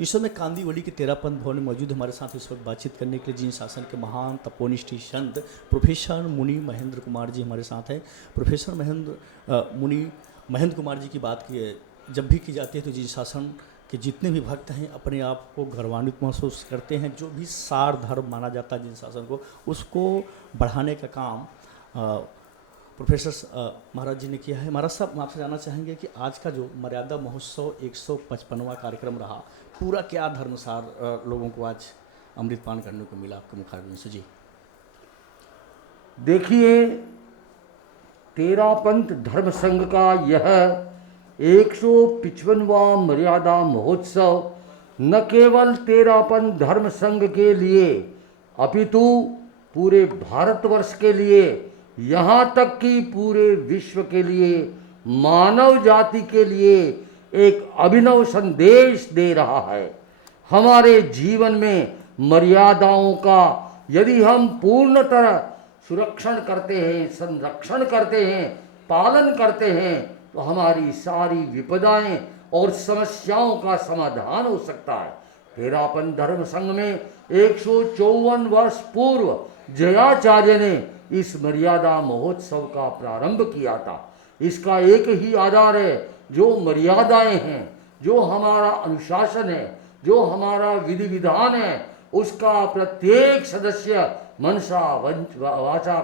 इस समय कांदीवली के तेरापंथ भवन में मौजूद हमारे साथ इस वक्त बातचीत करने के लिए जीन शासन के महान तपोनिष्ठी संत प्रोफेसर मुनि महेंद्र कुमार जी हमारे साथ हैं। प्रोफेसर मुनि महेंद्र कुमार जी की बात की जब भी की जाती है तो जीन शासन के जितने भी भक्त हैं अपने आप को गौरवान्वित महसूस करते हैं। जो भी सार धर्म माना जाता है जीन शासन को, उसको बढ़ाने का काम प्रोफेसर महाराज जी ने किया है। महाराज साहब, हम आपसे जानना चाहेंगे कि आज का जो मर्यादा महोत्सव 155वां कार्यक्रम रहा, पूरा क्या धर्मसार लोगों को आज अमृतपान करने को मिला आपके मुखारबिन से? जी देखिए, तेरापंथ धर्म संघ का यह 155वां मर्यादा महोत्सव न केवल तेरापंथ धर्म संघ के लिए अपितु पूरे भारतवर्ष के लिए, यहाँ तक कि पूरे विश्व के लिए, मानव जाति के लिए एक अभिनव संदेश दे रहा है। हमारे जीवन में मर्यादाओं का यदि हम पूर्णतः सुरक्षण करते हैं, संरक्षण करते हैं, पालन करते हैं, तो हमारी सारी विपदाएं और समस्याओं का समाधान हो सकता है। तेरापंथ धर्म संघ में 154 वर्ष पूर्व जयाचार्य ने इस मर्यादा महोत्सव का प्रारंभ किया था। इसका एक ही आधार है, जो मर्यादाएं हैं, जो हमारा अनुशासन है, जो हमारा विधि विधान है, उसका प्रत्येक सदस्य मनसा वाचा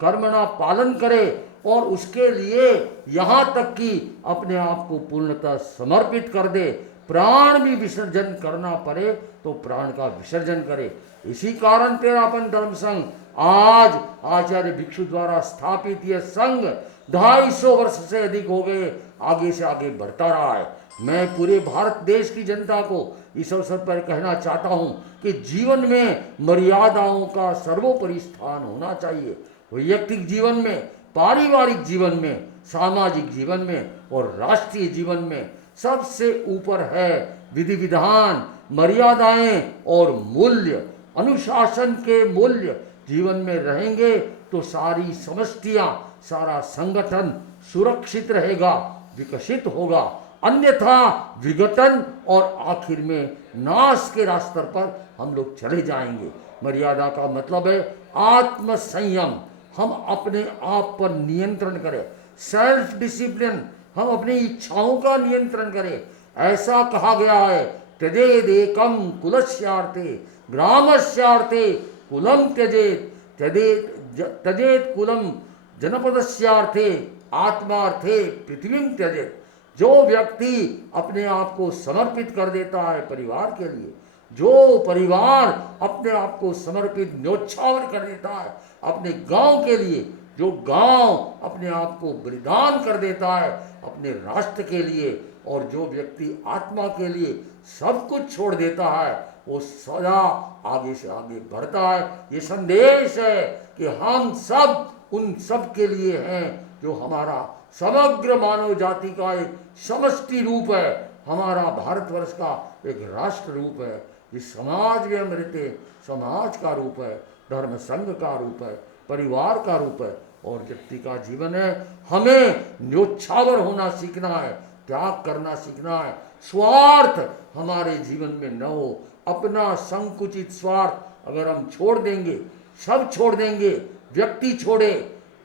कर्मणा पालन करे और उसके लिए यहाँ तक कि अपने आप को पूर्णतः समर्पित कर दे। प्राण भी विसर्जन करना पड़े तो प्राण का विसर्जन करे। इसी कारण तेरापंथ धर्म संघ आज आचार्य भिक्षु द्वारा स्थापित यह संघ 250 वर्ष से अधिक हो गए, आगे से आगे बढ़ता रहा है। मैं पूरे भारत देश की जनता को इस अवसर पर कहना चाहता हूं कि जीवन में मर्यादाओं का सर्वोपरि स्थान होना चाहिए। वैयक्तिक जीवन में, पारिवारिक जीवन में, सामाजिक जीवन में और राष्ट्रीय जीवन में सबसे ऊपर है विधि विधान, मर्यादाएं और मूल्य। अनुशासन के मूल्य जीवन में रहेंगे तो सारी समष्टियां, सारा संगठन सुरक्षित रहेगा, विकसित होगा। अन्यथा विघटन और आखिर में नाश के रास्ते पर हम लोग चले जाएंगे। मर्यादा का मतलब है आत्म संयम, हम अपने आप पर नियंत्रण करें। सेल्फ डिसिप्लिन, हम अपनी इच्छाओं का नियंत्रण करें। ऐसा कहा गया है, त्यजेदेकं कुलस्यार्थे ग्रामस्यार्थे कुलम त्यजेत, त्यजेत कुलम जनपदस्यार्थे आत्मार्थे पृथ्वीं त्यजेत। जो व्यक्ति अपने आप को समर्पित कर देता है परिवार के लिए, जो परिवार अपने आप को समर्पित न्योछावर कर देता है अपने गांव के लिए, जो गांव अपने आप को बलिदान कर देता है अपने राष्ट्र के लिए, और जो व्यक्ति आत्मा के लिए सब कुछ छोड़ देता है, वो सदा आगे से आगे बढ़ता है। ये संदेश है कि हम सब उन सब के लिए हैं जो हमारा समग्र मानव जाति का एक समष्टि रूप है, हमारा भारतवर्ष का एक राष्ट्र रूप है। इस समाज में हम रहते, समाज का रूप है, धर्म संघ का रूप है, परिवार का रूप है और व्यक्ति का जीवन है। हमें न्योछावर होना सीखना है, त्याग करना सीखना है। स्वार्थ हमारे जीवन में न हो। अपना संकुचित स्वार्थ अगर हम छोड़ देंगे, सब छोड़ देंगे, व्यक्ति छोड़े,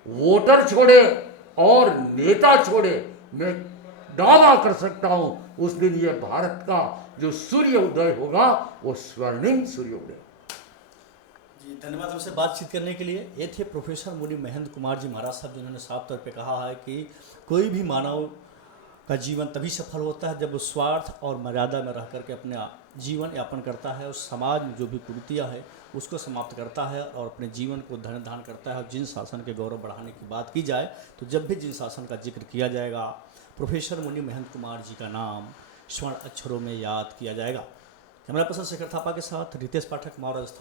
वोटर छोड़े और नेता छोड़े, मैं दावा कर सकता हूं उस दिन ये भारत का जो सूर्य उदय होगा वो स्वर्णिम सूर्य उदय। जी धन्यवाद हमसे बातचीत करने के लिए। ये थे प्रोफेसर मुनि महेंद्र कुमार जी महाराज साहब, जिन्होंने साफ तौर पे कहा है कि कोई भी मानव का जीवन तभी सफल होता है जब वो स्वार्थ और मर्यादा में रह करके अपने जीवन यापन करता है और समाज में जो भी कुरीतियाँ है उसको समाप्त करता है और अपने जीवन को धन धान करता है। और जिन शासन के गौरव बढ़ाने की बात की जाए तो जब भी जिन शासन का जिक्र किया जाएगा, प्रोफेसर मुनि महेंद्र कुमार जी का नाम स्वर्ण अक्षरों में याद किया जाएगा। कैमरा पर्सन शेखर थापा के साथ रितेश पाठक, माओ राजस्थान।